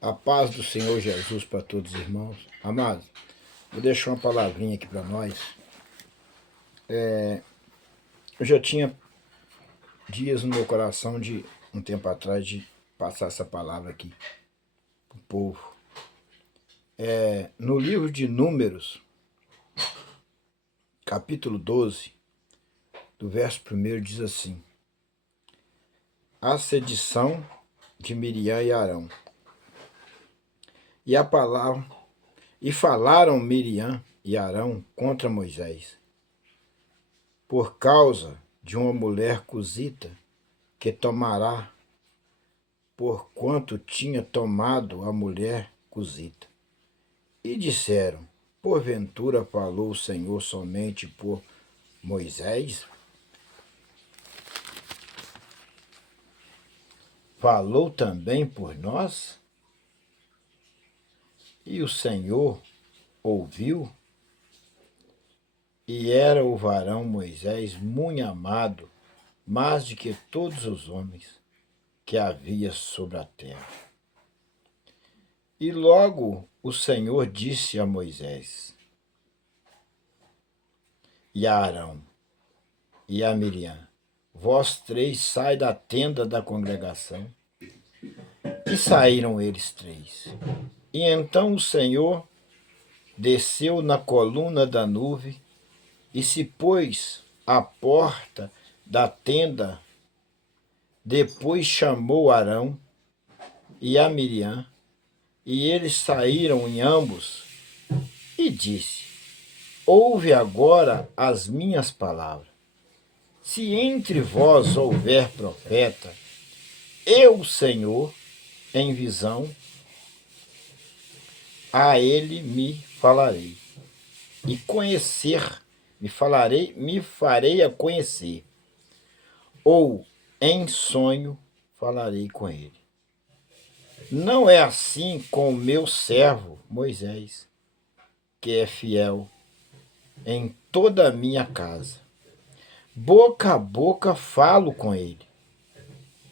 A paz do Senhor Jesus para todos os irmãos. Amados, vou deixar uma palavrinha aqui para nós. Eu já tinha dias no meu coração de, um tempo atrás, de passar essa palavra aqui para o povo. No livro de Números, capítulo 12, do verso 1, diz assim: a sedição de Miriam e Arão. E falaram Miriam e Arão contra Moisés, por causa de uma mulher cusita que tomará, porquanto tinha tomado a mulher cusita. E disseram: porventura falou o Senhor somente por Moisés? Falou também por nós? E o Senhor ouviu? E era o varão Moisés muito amado, mais do que todos os homens que havia sobre a terra. E logo o Senhor disse a Moisés, e a Arão, e a Miriam: vós três sai da tenda da congregação. E saíram eles três. E então o Senhor desceu na coluna da nuvem e se pôs à porta da tenda. Depois chamou Arão e a Miriam, e eles saíram em ambos, e disse: ouve agora as minhas palavras. Se entre vós houver profeta, eu, Senhor, em visão, a ele me falarei, e me farei a conhecer, ou em sonho falarei com ele. Não é assim com o meu servo Moisés, que é fiel em toda a minha casa. Boca a boca falo com ele,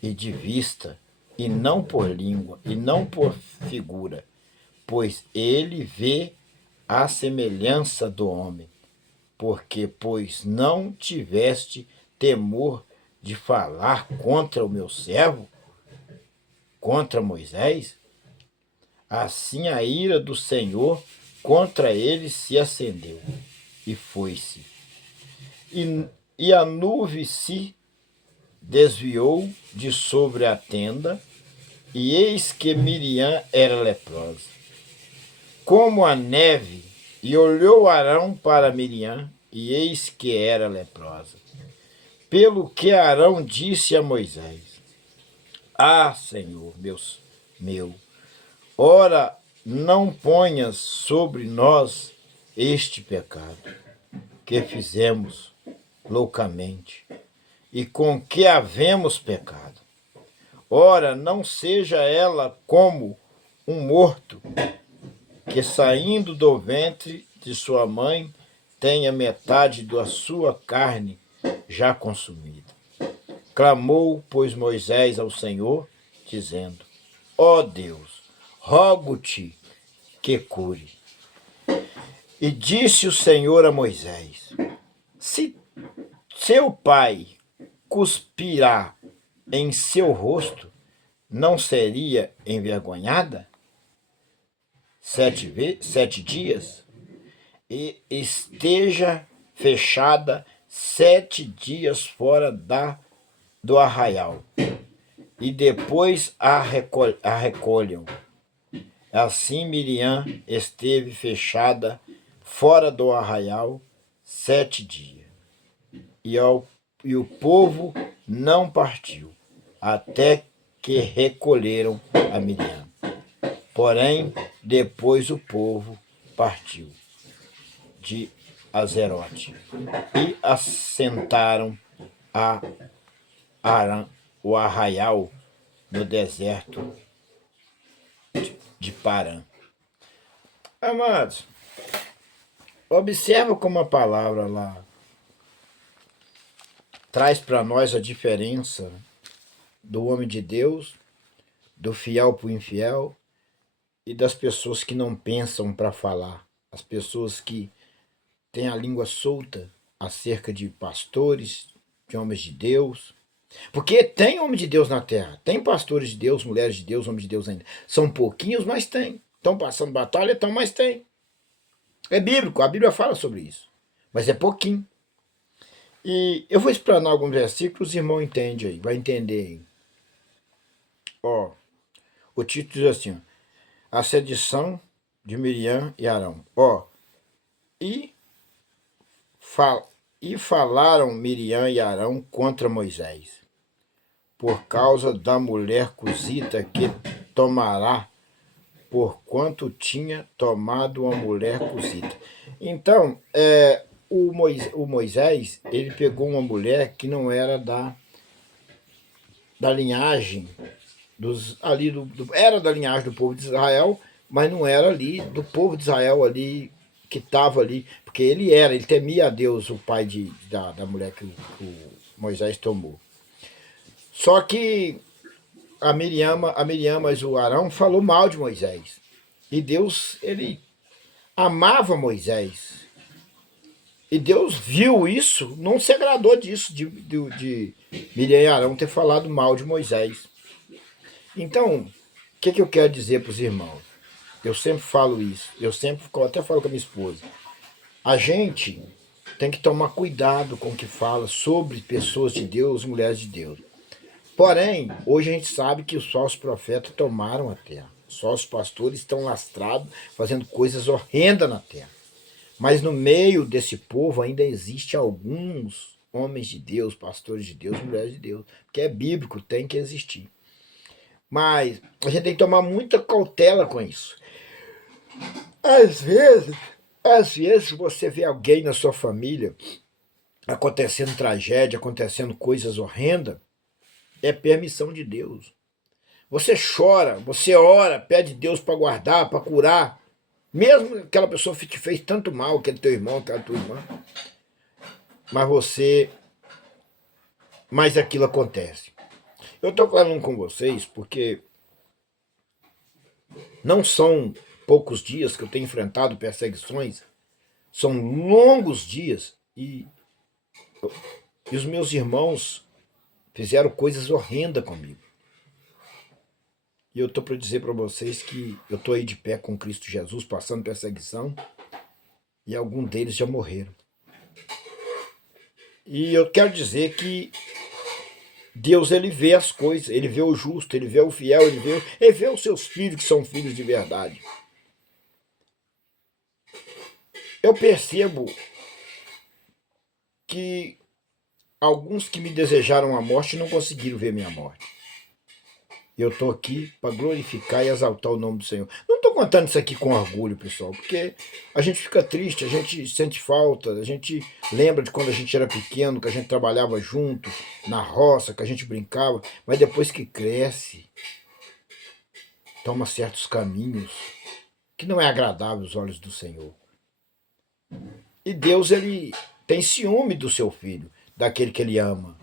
e de vista, e não por língua, e não por figura, pois ele vê a semelhança do homem. Pois não tiveste temor de falar contra o meu servo, contra Moisés? Assim a ira do Senhor contra ele se acendeu, e foi-se. E a nuvem se desviou de sobre a tenda, e eis que Miriam era leprosa, como a neve, e olhou Arão para Miriam, e eis que era leprosa. Pelo que Arão disse a Moisés: ah, Senhor, meu, ora, não ponhas sobre nós este pecado que fizemos loucamente, e com que havemos pecado. Ora, não seja ela como um morto, que saindo do ventre de sua mãe tenha metade da sua carne já consumida. Clamou, pois, Moisés ao Senhor, dizendo: ó Deus, rogo-te que cure. E disse o Senhor a Moisés: se seu pai cuspirá em seu rosto, não seria envergonhada 7 dias? E esteja fechada 7 dias fora do arraial, e depois a recolham. Assim Miriam esteve fechada fora do arraial 7 dias, e o povo não partiu, até que recolheram a Miriam. Porém, depois o povo partiu de Azerote, e assentaram o arraial no deserto de Parã. Amados, observa como a palavra lá traz para nós a diferença do homem de Deus, do fiel para o infiel, e das pessoas que não pensam para falar, as pessoas que têm a língua solta acerca de pastores, de homens de Deus. Porque tem homem de Deus na terra, tem pastores de Deus, mulheres de Deus, homens de Deus ainda. São pouquinhos, mas tem. Estão passando batalha, então, mas tem. É bíblico, a Bíblia fala sobre isso. Mas é pouquinho. E eu vou explanar alguns versículos, o irmão entende aí, vai entender aí. Ó, o título diz assim, ó, a sedição de Miriam e Arão. Ó, e, fal, e falaram Miriam e Arão contra Moisés, por causa da mulher cozita que tomará, porquanto tinha tomado uma mulher cozita. Então, o Moisés, ele pegou uma mulher que não era da linhagem ali era da linhagem do povo de Israel, mas não era ali do povo de Israel ali que estava ali, porque ele temia a Deus, o pai da mulher que o Moisés tomou. Só que a Miriam, mas o Arão falou mal de Moisés. E Deus, ele amava Moisés. E Deus viu isso, não se agradou disso, de Miriam e Arão ter falado mal de Moisés. Então, o que eu quero dizer para os irmãos? Eu sempre falo isso, até falo com a minha esposa. A gente tem que tomar cuidado com o que fala sobre pessoas de Deus, mulheres de Deus. Porém, hoje a gente sabe que os falsos profetas tomaram a terra. Os falsos pastores estão lastrados, fazendo coisas horrendas na terra. Mas no meio desse povo ainda existe alguns homens de Deus, pastores de Deus, mulheres de Deus, que é bíblico, tem que existir. Mas a gente tem que tomar muita cautela com isso. Às vezes você vê alguém na sua família acontecendo tragédia, acontecendo coisas horrendas, é permissão de Deus. Você chora, você ora, pede Deus para guardar, para curar. Mesmo aquela pessoa que te fez tanto mal, aquele teu irmão, aquela tua irmã. Mas aquilo acontece. Eu estou falando com vocês porque não são poucos dias que eu tenho enfrentado perseguições, são longos dias e os meus irmãos fizeram coisas horrendas comigo. E eu estou para dizer para vocês que eu estou aí de pé com Cristo Jesus, passando perseguição, e alguns deles já morreram. E eu quero dizer que Deus, ele vê as coisas, ele vê o justo, ele vê o fiel, ele vê os seus filhos que são filhos de verdade. Eu percebo que alguns que me desejaram a morte não conseguiram ver minha morte. Eu estou aqui para glorificar e exaltar o nome do Senhor. Não estou contando isso aqui com orgulho, pessoal, porque a gente fica triste, a gente sente falta, a gente lembra de quando a gente era pequeno, que a gente trabalhava junto, na roça, que a gente brincava, mas depois que cresce, toma certos caminhos que não é agradável aos olhos do Senhor. E Deus, ele tem ciúme do seu filho, daquele que ele ama.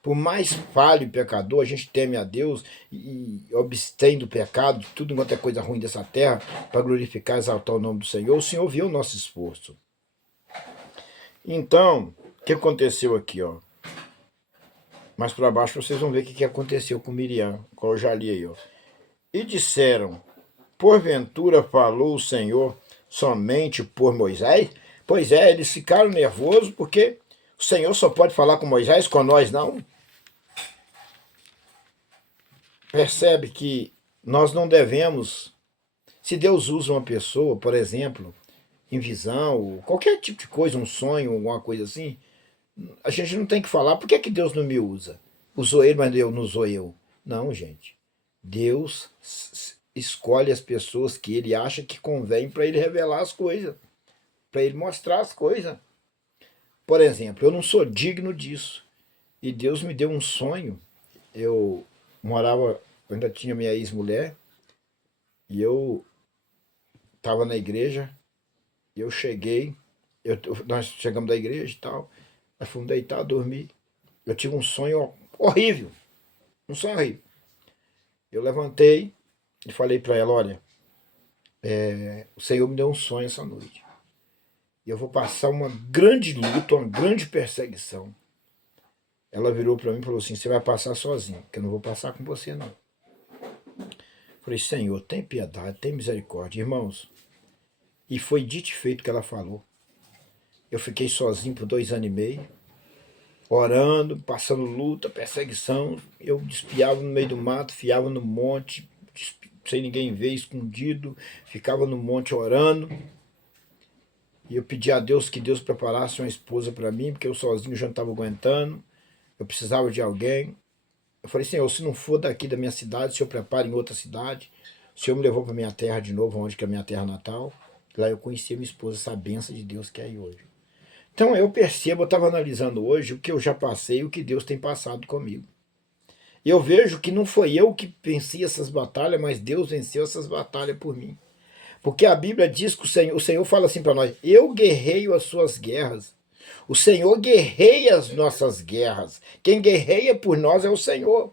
Por mais falho e pecador, a gente teme a Deus e abstém do pecado, de tudo quanto é coisa ruim dessa terra, para glorificar e exaltar o nome do Senhor. O Senhor viu o nosso esforço. Então, o que aconteceu aqui, ó? Mais para baixo vocês vão ver o que aconteceu com Miriam, qual eu já li aí, ó. E disseram, porventura falou o Senhor somente por Moisés? Pois é, eles ficaram nervosos porque o Senhor só pode falar com Moisés, com nós não. Percebe que nós não devemos, se Deus usa uma pessoa, por exemplo, em visão, qualquer tipo de coisa, um sonho, alguma coisa assim, a gente não tem que falar, por que Deus não me usa? Usou ele, mas eu não usou eu. Não, gente. Deus escolhe as pessoas que ele acha que convém para ele revelar as coisas, para ele mostrar as coisas. Por exemplo, eu não sou digno disso. E Deus me deu um sonho. Eu ainda tinha minha ex-mulher, e eu estava na igreja, e eu cheguei, nós chegamos da igreja e tal, nós fomos deitar, dormir. Eu tive um sonho horrível, um sonho horrível. Eu levantei e falei para ela, olha, O Senhor me deu um sonho essa noite. E eu vou passar uma grande luta, uma grande perseguição. Ela virou para mim e falou assim, você vai passar sozinho, porque eu não vou passar com você não. Falei, Senhor, tem piedade, tem misericórdia. Irmãos, e foi dito e feito o que ela falou. Eu fiquei sozinho por 2 anos e meio, orando, passando luta, perseguição. Eu despiava no meio do mato, fiava no monte, sem ninguém ver, escondido, ficava no monte orando. E eu pedi a Deus que Deus preparasse uma esposa para mim, porque eu sozinho já não estava aguentando, eu precisava de alguém. Eu falei, Senhor, se não for daqui da minha cidade, o Senhor prepara em outra cidade. O Senhor me levou para minha terra de novo, onde que é a minha terra natal. Lá eu conheci a minha esposa, essa benção de Deus que é aí hoje. Então eu percebo, eu estava analisando hoje o que eu já passei, o que Deus tem passado comigo. E eu vejo que não foi eu que venci essas batalhas, mas Deus venceu essas batalhas por mim. Porque a Bíblia diz que o Senhor fala assim para nós, eu guerreio as suas guerras. O Senhor guerreia as nossas guerras. Quem guerreia por nós é o Senhor.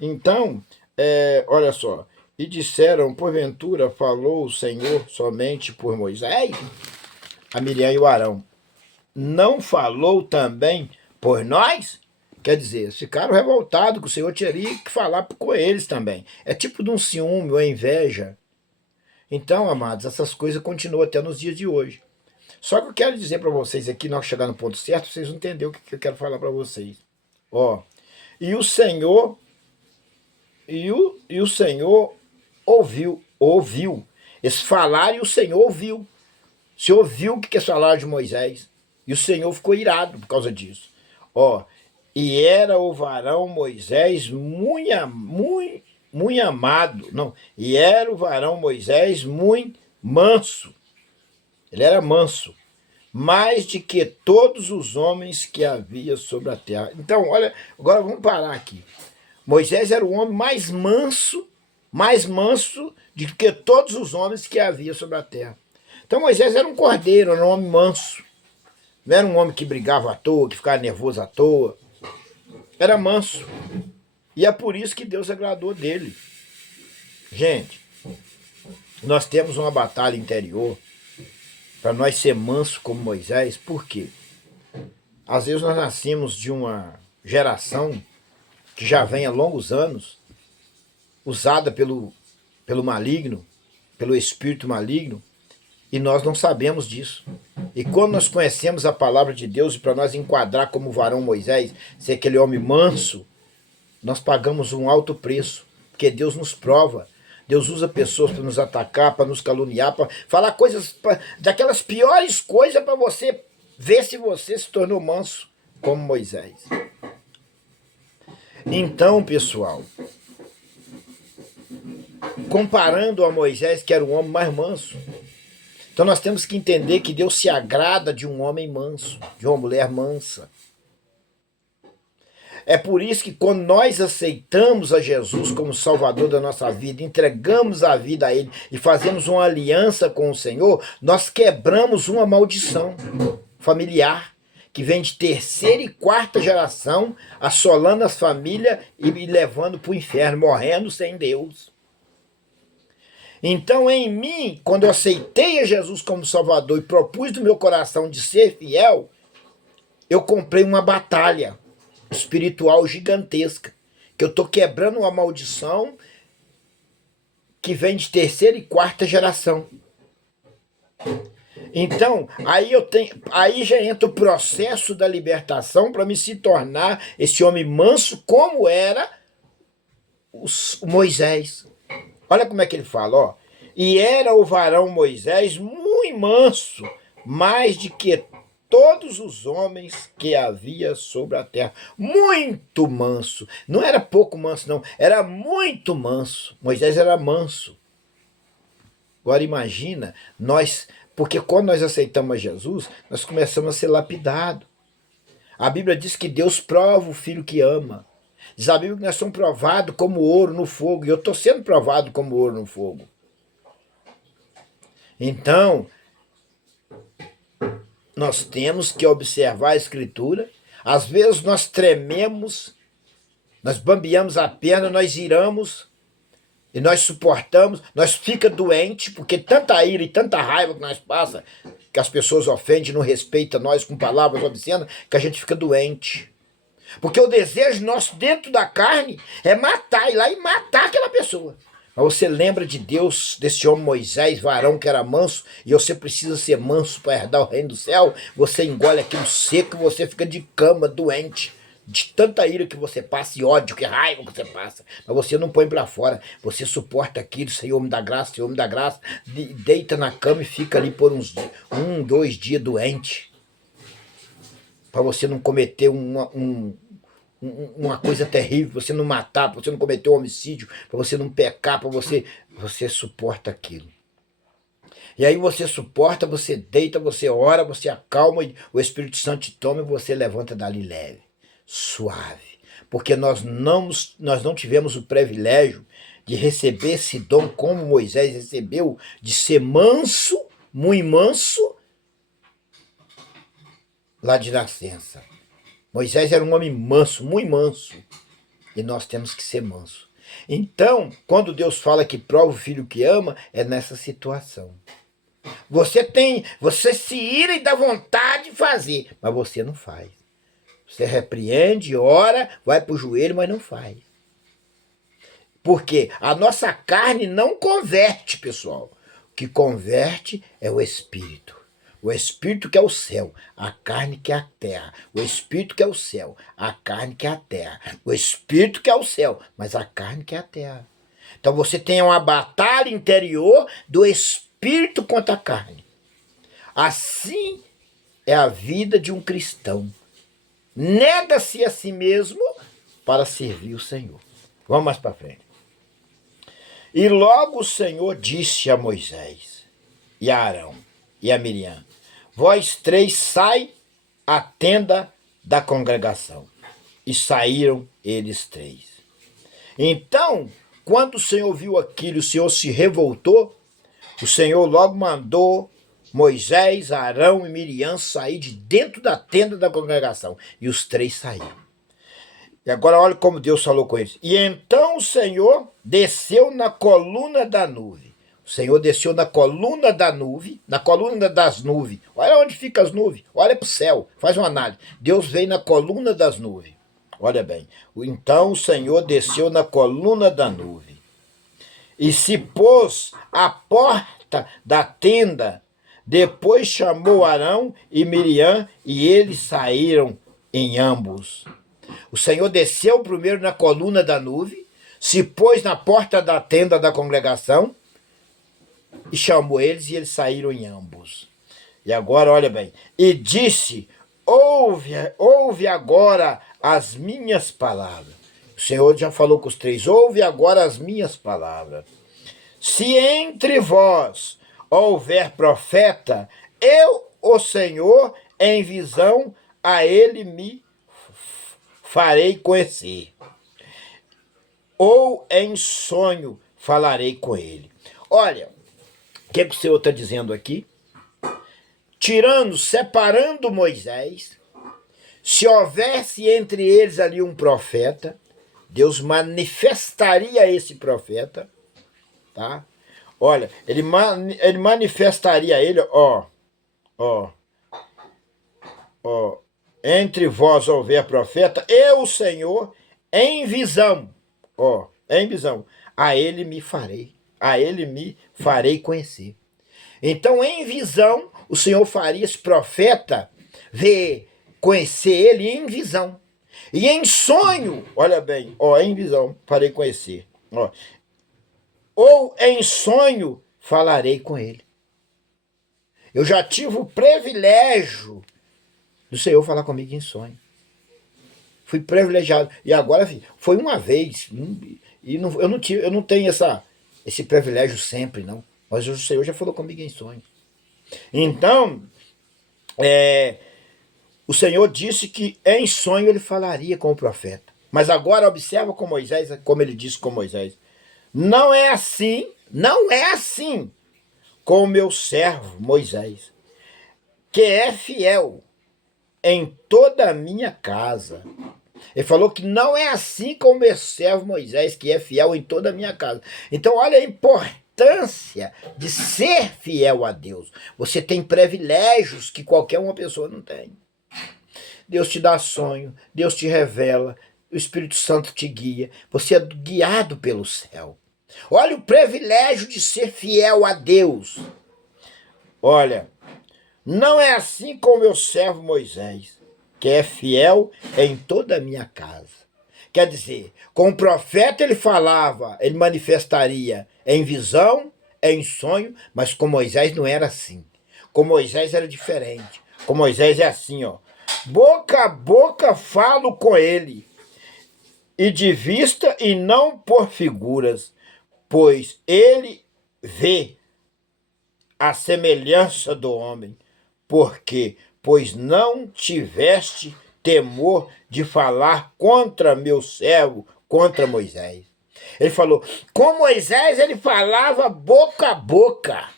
Então, olha só. E disseram, porventura falou o Senhor somente por Moisés, a Miriam e o Arão. Não falou também por nós? Quer dizer, eles ficaram revoltados que o Senhor teria que falar com eles também. É tipo de um ciúme ou inveja. Então, amados, essas coisas continuam até nos dias de hoje. Só que eu quero dizer para vocês aqui, nós chegar no ponto certo, vocês vão entender o que eu quero falar para vocês. Ó, e o Senhor, e o Senhor ouviu. Eles falaram e o Senhor ouviu. O Senhor ouviu o que eles falaram de Moisés. E o Senhor ficou irado por causa disso. Ó, e era o varão Moisés muito amado. Não, e era o varão Moisés muito manso. Ele era manso, mais de que todos os homens que havia sobre a terra. Então, olha, agora vamos parar aqui. Moisés era o homem mais manso do que todos os homens que havia sobre a terra. Então Moisés era um cordeiro, era um homem manso. Não era um homem que brigava à toa, que ficava nervoso à toa. Era manso. E é por isso que Deus agradou dele. Gente, nós temos uma batalha interior para nós ser manso como Moisés. Por quê? Às vezes nós nascemos de uma geração que já vem há longos anos, usada pelo maligno, pelo espírito maligno, e nós não sabemos disso. E quando nós conhecemos a palavra de Deus, e para nós enquadrar como o varão Moisés, ser aquele homem manso, nós pagamos um alto preço, porque Deus nos prova. Deus usa pessoas para nos atacar, para nos caluniar, para falar coisas, daquelas piores coisas para você ver se você se tornou manso, como Moisés. Então, pessoal, comparando a Moisés, que era o homem mais manso, então nós temos que entender que Deus se agrada de um homem manso, de uma mulher mansa. É por isso que quando nós aceitamos a Jesus como Salvador da nossa vida, entregamos a vida a Ele e fazemos uma aliança com o Senhor, nós quebramos uma maldição familiar que vem de 3ª e 4ª geração, assolando as famílias e levando para o inferno, morrendo sem Deus. Então, em mim, quando eu aceitei a Jesus como Salvador e propus do meu coração de ser fiel, eu comprei uma batalha espiritual gigantesca, que eu estou quebrando uma maldição que vem de 3ª e 4ª geração. Então, aí já entra o processo da libertação para me se tornar esse homem manso como era o Moisés. Olha como é que ele fala, ó. E era o varão Moisés muito manso, mais de que todos os homens que havia sobre a terra. Muito manso. Não era pouco manso, não. Era muito manso. Moisés era manso. Agora imagina, porque quando nós aceitamos a Jesus, nós começamos a ser lapidados. A Bíblia diz que Deus prova o filho que ama. Diz a Bíblia que nós somos provados como ouro no fogo. E eu estou sendo provado como ouro no fogo. Então, nós temos que observar a Escritura. Às vezes nós trememos, nós bambeamos a perna, nós iramos, E nós suportamos, nós fica doente, porque tanta ira e tanta raiva que nós passa, que as pessoas ofendem, não respeitam nós com palavras obscenas, que a gente fica doente. Porque o desejo nosso dentro da carne é matar, ir lá e matar aquela pessoa. Mas você lembra de Deus, desse homem Moisés, varão que era manso, e você precisa ser manso para herdar o reino do céu, você engole aquilo seco e você fica de cama, doente, de tanta ira que você passa e ódio, que raiva que você passa. Mas você não põe para fora, você suporta aquilo, Senhor me dá graça, Senhor me dá graça, deita na cama e fica ali por uns 2 dias doente, para você não cometer uma coisa terrível, você não matar, para você não cometer um homicídio, para você não pecar, para você suporta aquilo. E aí você suporta, você deita, você ora, você acalma, e o Espírito Santo te toma e você levanta dali leve, suave. Porque nós não tivemos o privilégio de receber esse dom como Moisés recebeu, de ser manso, muito manso, lá de nascença. Moisés era um homem manso, muito manso. E nós temos que ser manso. Então, quando Deus fala que prova o filho que ama, é nessa situação. Você se ira e dá vontade de fazer, mas você não faz. Você repreende, ora, vai para o joelho, mas não faz. Porque a nossa carne não converte, pessoal. O que converte é o Espírito. O Espírito que é o céu, a carne que é a terra. O Espírito que é o céu, a carne que é a terra. O Espírito que é o céu, mas a carne que é a terra. Então você tem uma batalha interior do Espírito contra a carne. Assim é a vida de um cristão. Nega-se a si mesmo para servir o Senhor. Vamos mais para frente. E logo o Senhor disse a Moisés, e a Arão, e a Miriam: vós três sai à tenda da congregação. E saíram eles três. Então, quando o Senhor viu aquilo, o Senhor se revoltou, o Senhor logo mandou Moisés, Arão e Miriam sair de dentro da tenda da congregação. E os três saíram. E agora olha como Deus falou com eles. E então o Senhor desceu na coluna da nuvem. O Senhor desceu na coluna da nuvem, na coluna das nuvens. Olha onde ficam as nuvens. Olha para o céu, faz uma análise. Deus veio na coluna das nuvens. Olha bem. Então o Senhor desceu na coluna da nuvem. E se pôs à porta da tenda. Depois chamou Arão e Miriam, e eles saíram em ambos. O Senhor desceu primeiro na coluna da nuvem, se pôs na porta da tenda da congregação e chamou eles, e eles saíram em ambos. E agora, olha bem, e disse: ouve agora as minhas palavras. O Senhor já falou com os três: ouve agora as minhas palavras. Se entre vós houver profeta, eu, o Senhor, em visão, a ele me farei conhecer, ou em sonho falarei com ele. Olha, o que o Senhor está dizendo aqui? Separando Moisés, se houvesse entre eles ali um profeta, Deus manifestaria esse profeta, tá? Olha, ele manifestaria ele, ó, entre vós houver profeta, eu, o Senhor, em visão, a ele me farei conhecer. Então, em visão, o Senhor faria esse profeta conhecer ele em visão. E em sonho, olha bem, em visão, farei conhecer. Ou em sonho, falarei com ele. Eu já tive o privilégio do Senhor falar comigo em sonho. Fui privilegiado. E agora, foi uma vez. E eu não tenho esse privilégio sempre, não. Mas o Senhor já falou comigo em sonho. Então, o Senhor disse que em sonho ele falaria com o profeta. Mas agora observa com Moisés, como ele disse com Moisés. Não é assim com o meu servo Moisés, que é fiel em toda a minha casa. Ele falou que não é assim como meu servo Moisés, que é fiel em toda a minha casa. Então, olha a importância de ser fiel a Deus. Você tem privilégios que qualquer uma pessoa não tem. Deus te dá sonho, Deus te revela, o Espírito Santo te guia, você é guiado pelo céu. Olha o privilégio de ser fiel a Deus. Olha, não é assim com o meu servo Moisés, que é fiel em toda a minha casa. Quer dizer, com o profeta ele falava, ele manifestaria em visão, em sonho, mas com Moisés não era assim. Com Moisés era diferente. Com Moisés é assim, ó. Boca a boca falo com ele, e de vista e não por figuras, pois ele vê a semelhança do homem, porque, pois não tiveste temor de falar contra meu servo, contra Moisés. Ele falou, com Moisés ele falava boca a boca.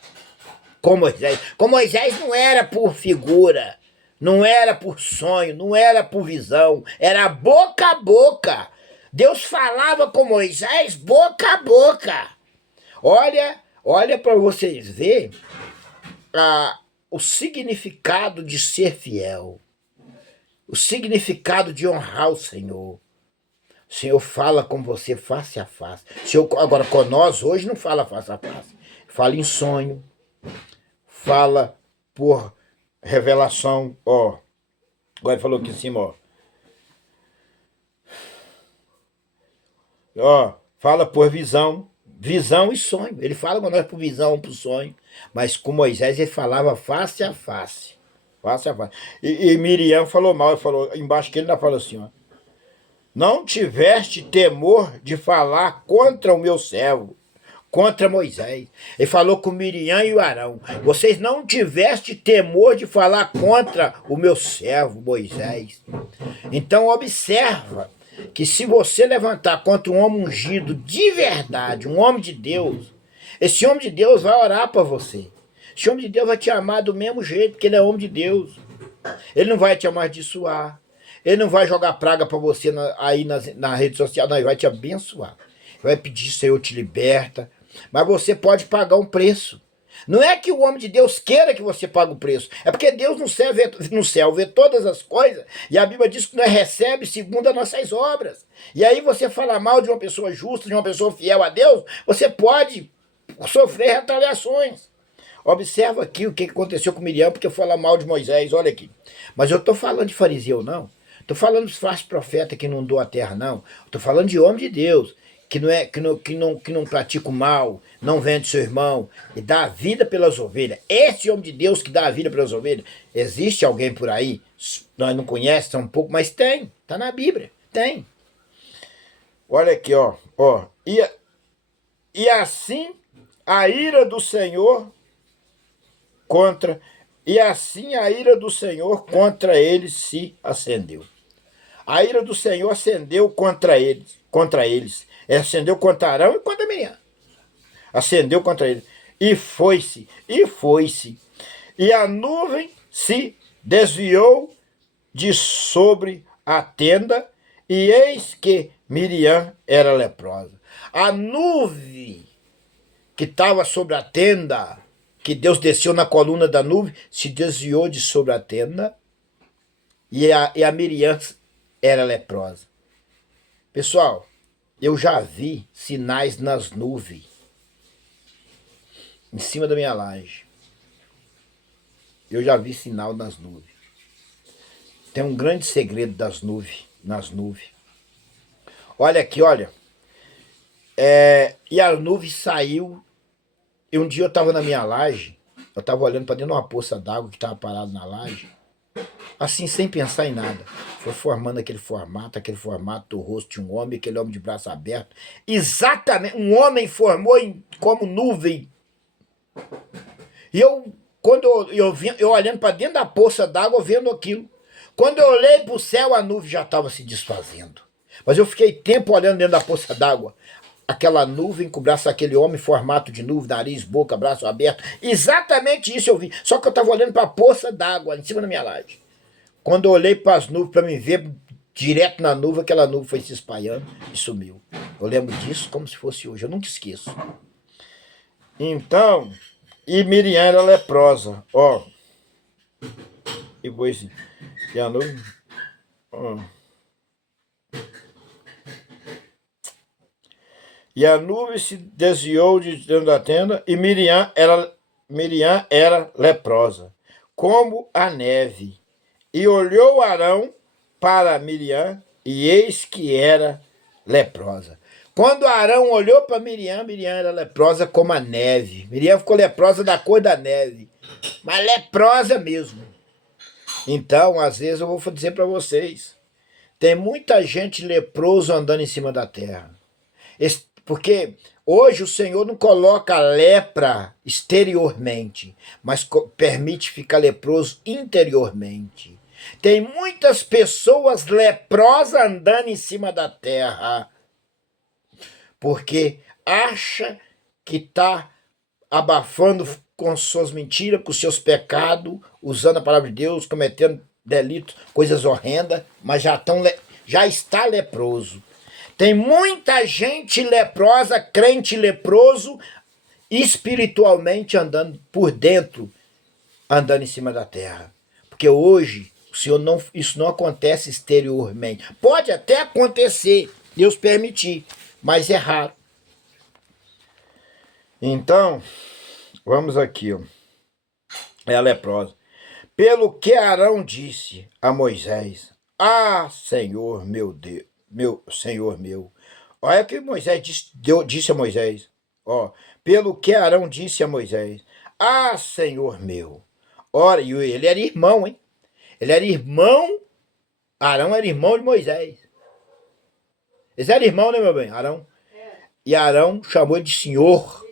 Com Moisés não era por figura, não era por sonho, não era por visão, era boca a boca. Deus falava com Moisés boca a boca. Olha para vocês verem o significado de ser fiel, o significado de honrar o Senhor. O Senhor fala com você face a face. Agora, com nós, hoje, não fala face a face. Fala em sonho, fala por revelação, ó. Agora ele falou aqui em cima, ó. Ó, fala por visão e sonho. Ele fala com nós por visão, por sonho. Mas com Moisés ele falava face a face. Face a face. E Miriam falou mal, ele falou, embaixo que ele ainda falou assim, ó. Não tiveste temor de falar contra o meu servo, contra Moisés. Ele falou com Miriam e o Arão. Vocês não tiveste temor de falar contra o meu servo Moisés. Então observa que se você levantar contra um homem ungido de verdade, um homem de Deus, esse homem de Deus vai orar para você. Esse homem de Deus vai te amar do mesmo jeito, porque ele é homem de Deus. Ele não vai te amaldiçoar. Ele não vai jogar praga para você aí na rede social, não, ele vai te abençoar. Ele vai pedir, Senhor, te liberta. Mas você pode pagar um preço. Não é que o homem de Deus queira que você pague o preço. É porque Deus no céu vê todas as coisas. E a Bíblia diz que nós recebe segundo as nossas obras. E aí você fala mal de uma pessoa justa, de uma pessoa fiel a Deus, você pode sofrer retaliações. Observa aqui o que aconteceu com Miriam, porque fala mal de Moisés, olha aqui. Mas eu estou falando de fariseu, não. Estou falando de falso profeta que não doa a terra, não. Estou falando de homem de Deus, que não pratica o mal, não vende seu irmão e dá a vida pelas ovelhas. Esse homem de Deus que dá a vida pelas ovelhas, existe alguém por aí? Nós não conhecemos um pouco, mas tem. Está na Bíblia, tem. Olha aqui, ó. E assim a ira do Senhor contra eles se acendeu. A ira do Senhor acendeu contra eles. Acendeu contra Arão e contra Miriam. Acendeu contra eles. E foi-se. E a nuvem se desviou de sobre a tenda, e eis que Miriam era leprosa. A nuvem que estava sobre a tenda, que Deus desceu na coluna da nuvem, se desviou de sobre a tenda, e a Miriam era leprosa. Pessoal, eu já vi sinais nas nuvens, em cima da minha laje. Eu já vi sinal nas nuvens. Tem um grande segredo nas nuvens. Olha aqui, olha. E a nuvem saiu. E um dia eu estava na minha laje, eu estava olhando para dentro de uma poça d'água que estava parada na laje, assim, sem pensar em nada. Foi formando aquele formato do rosto de um homem, aquele homem de braço aberto. Exatamente, um homem formou como nuvem. E quando eu olhando para dentro da poça d'água, vendo aquilo. Quando eu olhei para o céu, a nuvem já estava se desfazendo. Mas eu fiquei tempo olhando dentro da poça d'água. Aquela nuvem com o braço daquele homem, formato de nuvem, nariz, boca, braço aberto. Exatamente isso eu vi. Só que eu estava olhando para a poça d'água em cima da minha laje. Quando eu olhei para as nuvens para me ver direto na nuvem, aquela nuvem foi se espalhando e sumiu. Eu lembro disso como se fosse hoje, eu nunca esqueço. Então, e Miriam era leprosa, ó. E pois, e a nuvem, ó. E a nuvem se desviou de dentro da tenda, e Miriam era leprosa, como a neve. E olhou Arão para Miriam, e eis que era leprosa. Quando Arão olhou para Miriam, Miriam era leprosa como a neve. Miriam ficou leprosa da cor da neve, mas leprosa mesmo. Então, às vezes eu vou dizer para vocês, tem muita gente leproso andando em cima da terra. Porque hoje o Senhor não coloca a lepra exteriormente, mas permite ficar leproso interiormente. Tem muitas pessoas leprosas andando em cima da terra, porque acha que está abafando com suas mentiras, com seus pecados, usando a palavra de Deus, cometendo delitos, coisas horrendas, mas já está leproso. Tem muita gente leprosa, crente leproso, espiritualmente andando por dentro, andando em cima da terra. Porque hoje o Senhor isso não acontece exteriormente. Pode até acontecer, Deus permitir, mas é raro. Então, vamos aqui, ó. É a leprosa. Pelo que Arão disse a Moisés: Ah, Senhor meu Deus, meu Senhor meu. Olha o que Moisés disse a Moisés. Ó, pelo que Arão disse a Moisés: Ah, Senhor meu. Ora, e ele era irmão, hein? Ele era irmão. Arão era irmão de Moisés. Eles eram irmãos, né, meu bem? Arão. E Arão chamou ele de Senhor,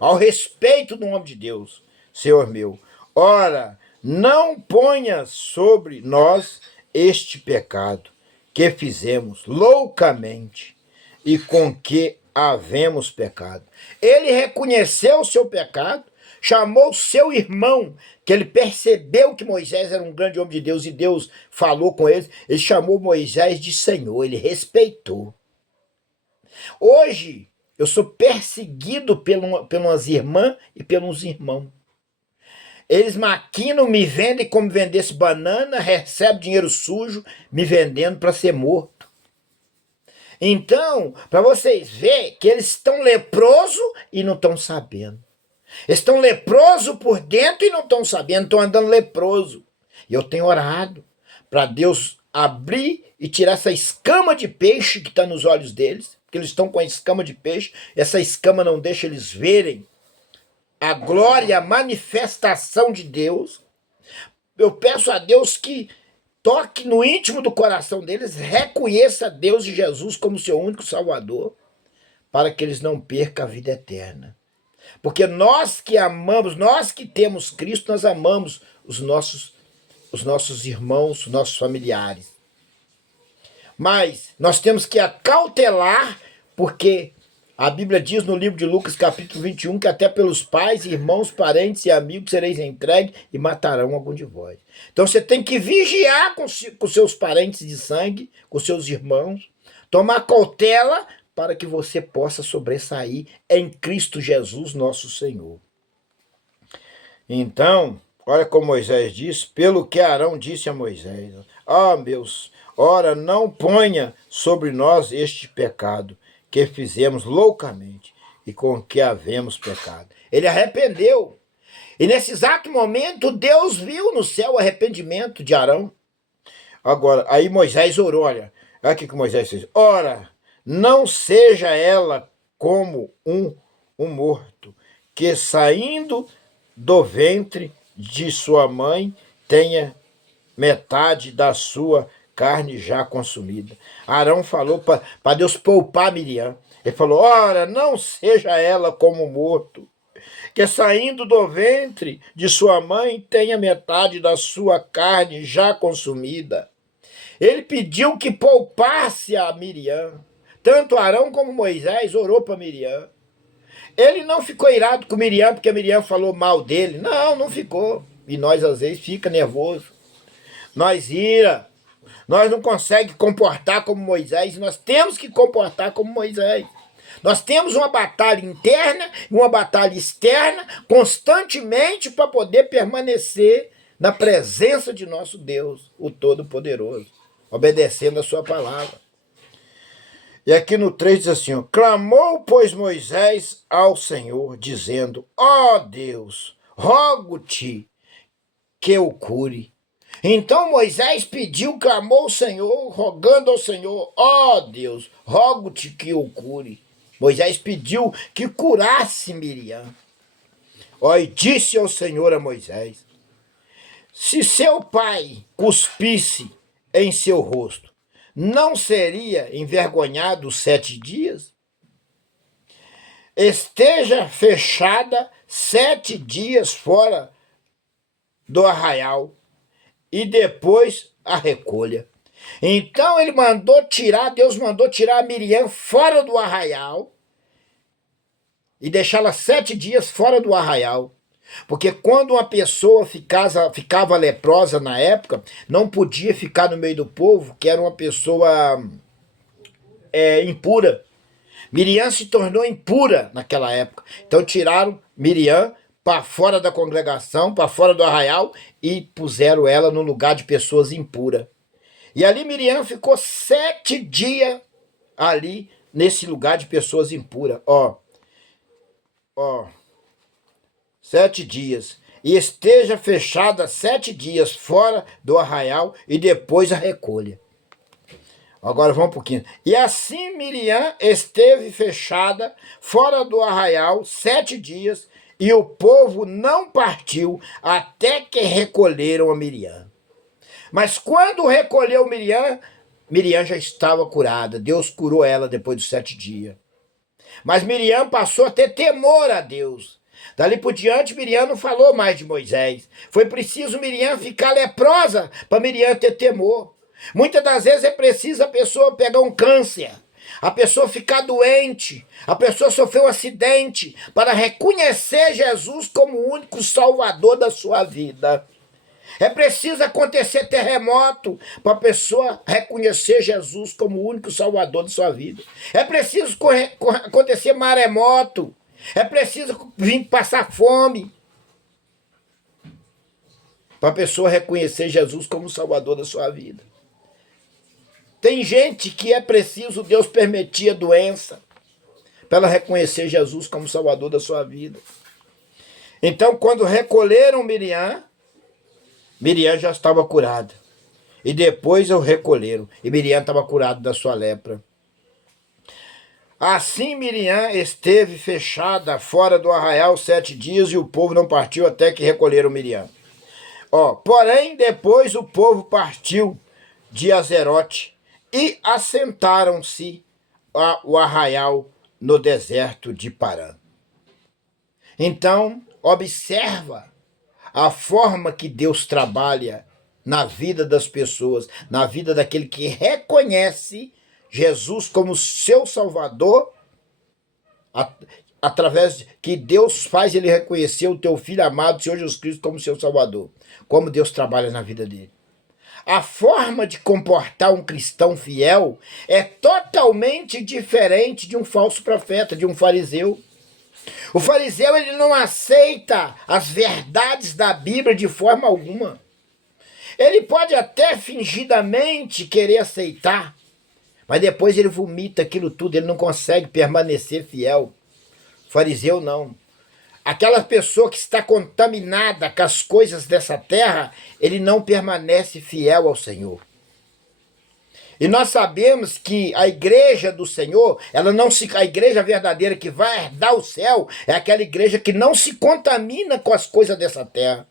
ao respeito do nome de Deus, Senhor meu. Ora, não ponha sobre nós este pecado que fizemos loucamente e com que havemos pecado. Ele reconheceu o seu pecado, chamou seu irmão, que ele percebeu que Moisés era um grande homem de Deus e Deus falou com ele. Ele chamou Moisés de Senhor, ele respeitou. Hoje, eu sou perseguido pelas irmãs e pelos irmãos. Eles maquinam, me vendem como vendesse banana, recebem dinheiro sujo, me vendendo para ser morto. Então, para vocês verem que eles estão leprosos e não estão sabendo. Eles estão leprosos por dentro e não estão sabendo, estão andando leproso. E eu tenho orado para Deus abrir e tirar essa escama de peixe que está nos olhos deles, porque eles estão com a escama de peixe, essa escama não deixa eles verem a glória, a manifestação de Deus. Eu peço a Deus que toque no íntimo do coração deles, reconheça Deus e Jesus como seu único Salvador, para que eles não percam a vida eterna. Porque nós que amamos, nós que temos Cristo, nós amamos os nossos irmãos, os nossos familiares. Mas nós temos que acautelar, porque a Bíblia diz no livro de Lucas, capítulo 21, que até pelos pais, irmãos, parentes e amigos sereis entregues e matarão algum de vós. Então você tem que vigiar com seus parentes de sangue, com seus irmãos, tomar cautela para que você possa sobressair em Cristo Jesus, nosso Senhor. Então, olha como Moisés diz, pelo que Arão disse a Moisés: Ah, meus, ora, não ponha sobre nós este pecado que fizemos loucamente e com que havemos pecado. Ele arrependeu. E nesse exato momento, Deus viu no céu o arrependimento de Arão. Agora, aí Moisés orou, olha o que Moisés fez. Ora, não seja ela como um morto, que saindo do ventre de sua mãe tenha metade da sua carne já consumida. Arão falou para Deus poupar Miriam. Ele falou: ora, não seja ela como morto, que saindo do ventre de sua mãe tenha metade da sua carne já consumida. Ele pediu que poupasse a Miriam. Tanto Arão como Moisés orou para Miriam. Ele não ficou irado com Miriam porque Miriam falou mal dele. Não, não ficou. E nós às vezes fica nervoso. Nós Nós não conseguimos comportar como Moisés, nós temos que comportar como Moisés. Nós temos uma batalha interna e uma batalha externa constantemente para poder permanecer na presença de nosso Deus, o Todo-Poderoso, obedecendo a sua palavra. E aqui no 3 diz assim, ó, clamou, pois, Moisés ao Senhor, dizendo, ó Deus, rogo-te que o cure. Então Moisés pediu, clamou ao Senhor, rogando ao Senhor, ó Deus, rogo-te que o cure. Moisés pediu que curasse Miriam. Ó, e disse ao Senhor a Moisés, se seu pai cuspisse em seu rosto, não seria envergonhado 7 dias? Esteja fechada 7 dias fora do arraial, e depois a recolha. Então ele mandou tirar, Deus mandou tirar a Miriam fora do arraial e deixá-la 7 dias fora do arraial. Porque quando uma pessoa ficava leprosa na época, não podia ficar no meio do povo, que era uma pessoa impura. Miriam se tornou impura naquela época. Então tiraram Miriam para fora da congregação, para fora do arraial, e puseram ela no lugar de pessoas impuras. E ali Miriam ficou 7 dias ali, nesse lugar de pessoas impuras. Ó, 7 dias. E esteja fechada 7 dias fora do arraial, e depois a recolha. Agora vamos um pouquinho. E assim Miriam esteve fechada fora do arraial 7 dias, e o povo não partiu até que recolheram a Miriam. Mas quando recolheu Miriam, Miriam já estava curada. Deus curou ela depois dos 7 dias. Mas Miriam passou a ter temor a Deus. Dali por diante, Miriam não falou mais de Moisés. Foi preciso Miriam ficar leprosa para Miriam ter temor. Muitas das vezes é preciso a pessoa pegar um câncer, a pessoa ficar doente, a pessoa sofrer um acidente, para reconhecer Jesus como o único salvador da sua vida. É preciso acontecer terremoto para a pessoa reconhecer Jesus como o único salvador da sua vida. É preciso acontecer maremoto. É preciso vir passar fome para a pessoa reconhecer Jesus como o salvador da sua vida. Tem gente que é preciso Deus permitir a doença para ela reconhecer Jesus como salvador da sua vida. Então, quando recolheram Miriam, Miriam já estava curada. E depois o recolheram. E Miriam estava curada da sua lepra. Assim Miriam esteve fechada fora do arraial 7 dias, e o povo não partiu até que recolheram Miriam. Porém, depois o povo partiu de Azerote e assentaram-se ao arraial no deserto de Parã. Então, observa a forma que Deus trabalha na vida das pessoas, na vida daquele que reconhece Jesus como seu Salvador, através que Deus faz ele reconhecer o teu Filho amado, Senhor Jesus Cristo, como seu Salvador. Como Deus trabalha na vida dele. A forma de comportar um cristão fiel é totalmente diferente de um falso profeta, de um fariseu. O fariseu, ele não aceita as verdades da Bíblia de forma alguma. Ele pode até fingidamente querer aceitar, mas depois ele vomita aquilo tudo, ele não consegue permanecer fiel. O fariseu não. Aquela pessoa que está contaminada com as coisas dessa terra, ele não permanece fiel ao Senhor. E nós sabemos que a igreja do Senhor, a igreja verdadeira que vai herdar o céu, é aquela igreja que não se contamina com as coisas dessa terra.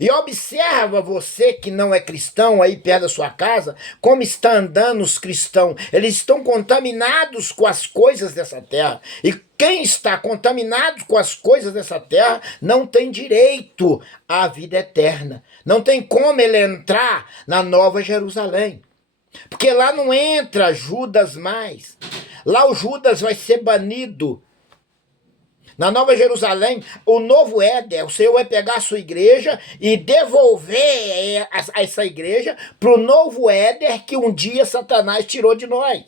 E observa você que não é cristão aí perto da sua casa, como está andando os cristãos. Eles estão contaminados com as coisas dessa terra. E quem está contaminado com as coisas dessa terra não tem direito à vida eterna. Não tem como ele entrar na Nova Jerusalém. Porque lá não entra Judas mais. Lá o Judas vai ser banido. Na Nova Jerusalém, o novo Éden, o Senhor vai pegar a sua igreja e devolver essa igreja para o novo Éden que um dia Satanás tirou de nós.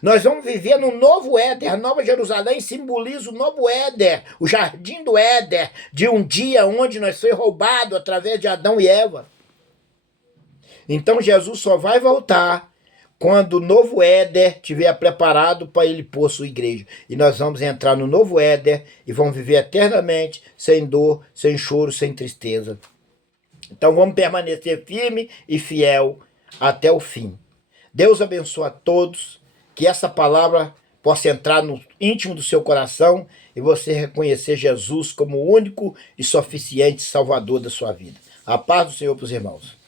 Nós vamos viver no novo Éden. A Nova Jerusalém simboliza o novo Éden, o jardim do Éden, de um dia onde nós foi roubado através de Adão e Eva. Então Jesus só vai voltar quando o novo Éden estiver preparado para ele pôr sua igreja. E nós vamos entrar no novo Éden e vamos viver eternamente, sem dor, sem choro, sem tristeza. Então vamos permanecer firme e fiel até o fim. Deus abençoe a todos, que essa palavra possa entrar no íntimo do seu coração e você reconhecer Jesus como o único e suficiente Salvador da sua vida. A paz do Senhor para os irmãos.